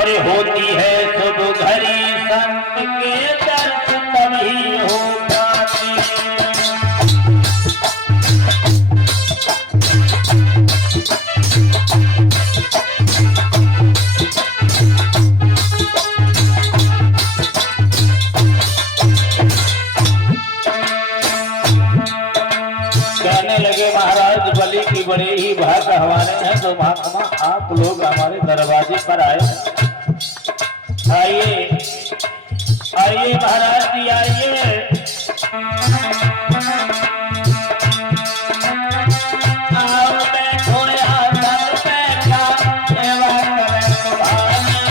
और होती है शुभ घड़ी संत के दर्शन तभी हो पाते। कहने लगे महाराज बलि की बड़े ही भाग हमारे हैं, तो महात्मा आप लोग हमारे दरवाजे पर आए। आइए आइए महाराज जी आइए। आओ बैठो आसन पे क्या सेवा करें तुम्हारी।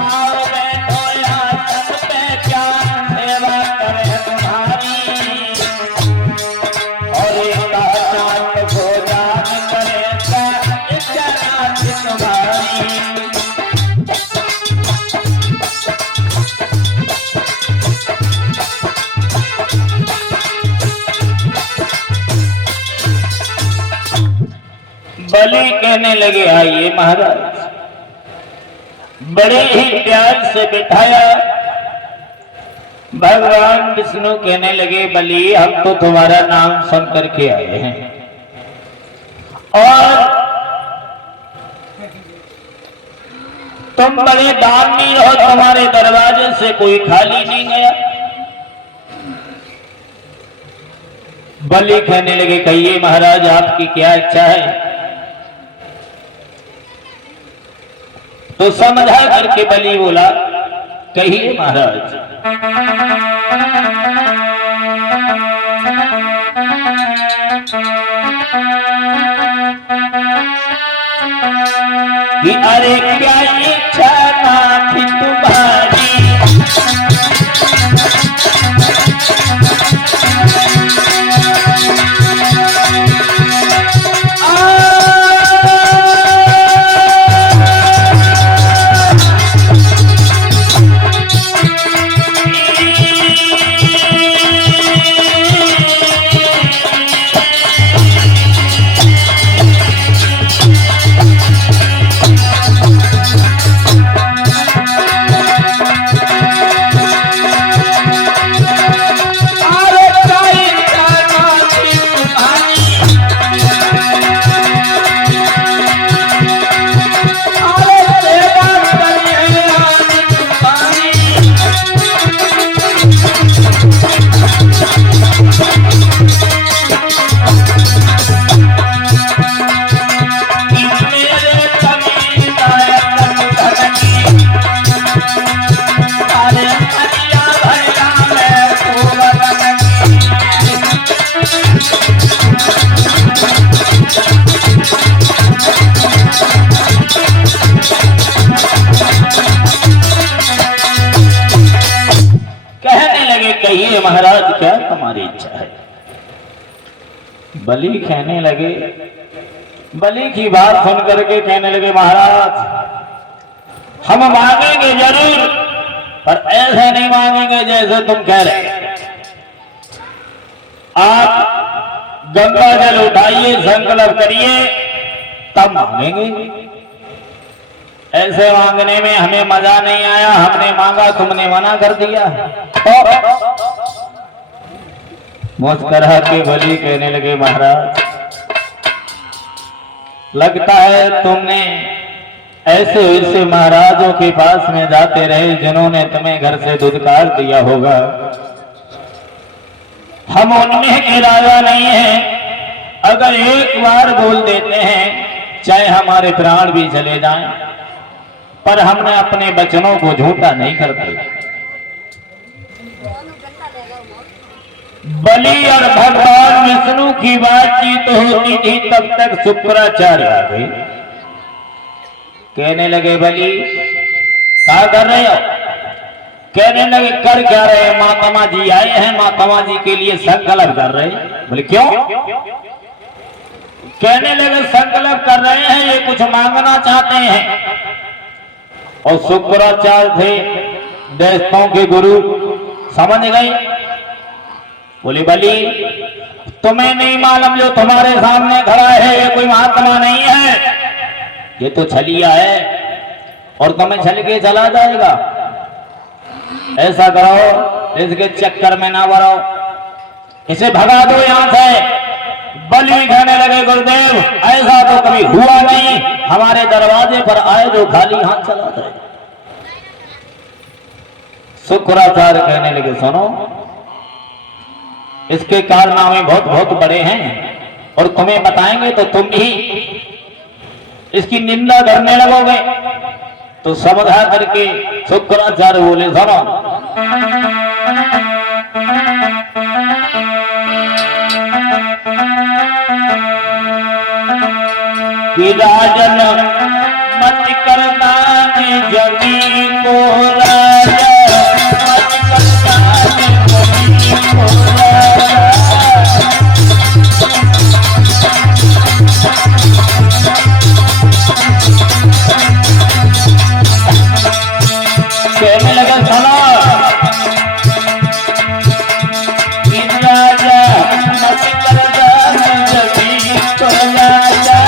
आओ बैठो आसन पे क्या सेवा करें तुम्हारी। और एक नाथ भोजन करें तुम्हारी। बलि कहने लगे आइए महाराज। बड़े ही प्यार से बिठाया। भगवान विष्णु कहने लगे बलि हम तो तुम्हारा नाम सुन करके आए हैं और तुम बड़े दानी हो, तुम्हारे दरवाजे से कोई खाली नहीं गया। बलि कहने लगे कहिए महाराज आपकी क्या इच्छा है। तो समझा करके बलि बोला कहिए महाराज। कि अरे क्या इच्छा ना थी तुम्हारी। कहिए महाराज क्या तुम्हारी इच्छा है। बलि कहने लगे बलि की बात सुन करके कहने लगे महाराज हम मांगेंगे जरूर पर ऐसे नहीं मांगेंगे जैसे तुम कह रहे। आप गंगा जल उठाइए संकल्प करिए तब मांगेंगे। ऐसे मांगने में हमें मजा नहीं आया। हमने मांगा तुमने मना कर दिया। मुस्कुरा के बलि कहने लगे महाराज लगता है तुमने ऐसे ऐसे महाराजों के पास में जाते रहे जिन्होंने तुम्हें घर से धुतकार दिया होगा। हम उनमें के राजा नहीं हैं। अगर एक बार बोल देते हैं चाहे हमारे प्राण भी चले जाएं पर हमने अपने वचनों को झूठा नहीं करते। बलि और भगवान विष्णु की बातचीत होती थी तब तक शुक्राचार्य आ गए। कहने लगे बलि क्या कर रहे हो। कहने लगे कर क्या रहे। महात्मा जी आए हैं महात्मा जी के लिए संकल्प कर रहे। बोले क्यों। कहने लगे संकल्प कर रहे हैं ये कुछ मांगना चाहते हैं। और शुक्राचार्य थे देशों के गुरु समझ गए। बोले बलि तुम्हें नहीं मालूम जो तुम्हारे सामने खड़ा है ये कोई महात्मा नहीं है, ये तो छलिया है और तुम्हें छल के चला जाएगा। ऐसा करो इसके चक्कर में ना पड़ो, इसे भगा दो यहां से। बलि कहने लगे गुरुदेव ऐसा तो कभी हुआ नहीं, हमारे दरवाजे पर आए जो खाली हाथ चला जाए। शुक्राचार्य कहने लगे सुनो इसके कारनामे बहुत बहुत बड़े हैं और तुम्हें बताएंगे तो तुम भी इसकी निंदा करने लगोगे। तो समझा करके शुक्राचार्य बोले सुनो कि राजन मत करना जमी को राजा, मत करना जमी को राजा। कहने लगा सुनो कि राजा मत करना जमी को राजा,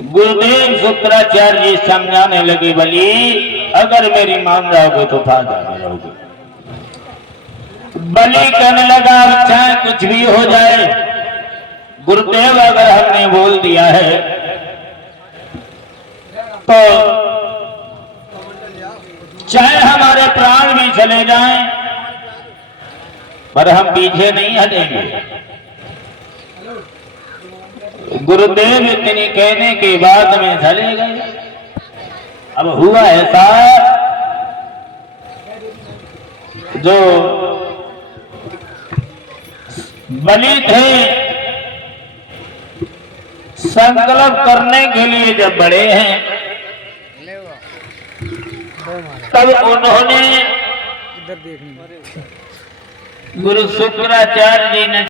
गुरुदेव शुक्राचार्य जी समझाने लगे, बली अगर मेरी मान जाओगे तो था जाने रहोगे। बलि कहने लगा, चाहे कुछ भी हो जाए गुरुदेव, अगर हमने बोल दिया है तो चाहे हमारे प्राण भी चले जाएं पर हम पीछे नहीं हटेंगे। गुरुदेव इतनी कहने के बाद में चले गए। अब हुआ ऐसा, जो बलि थे संकल्प करने के लिए जब बड़े हैं तब उन्होंने गुरु शुक्राचार्य जी ने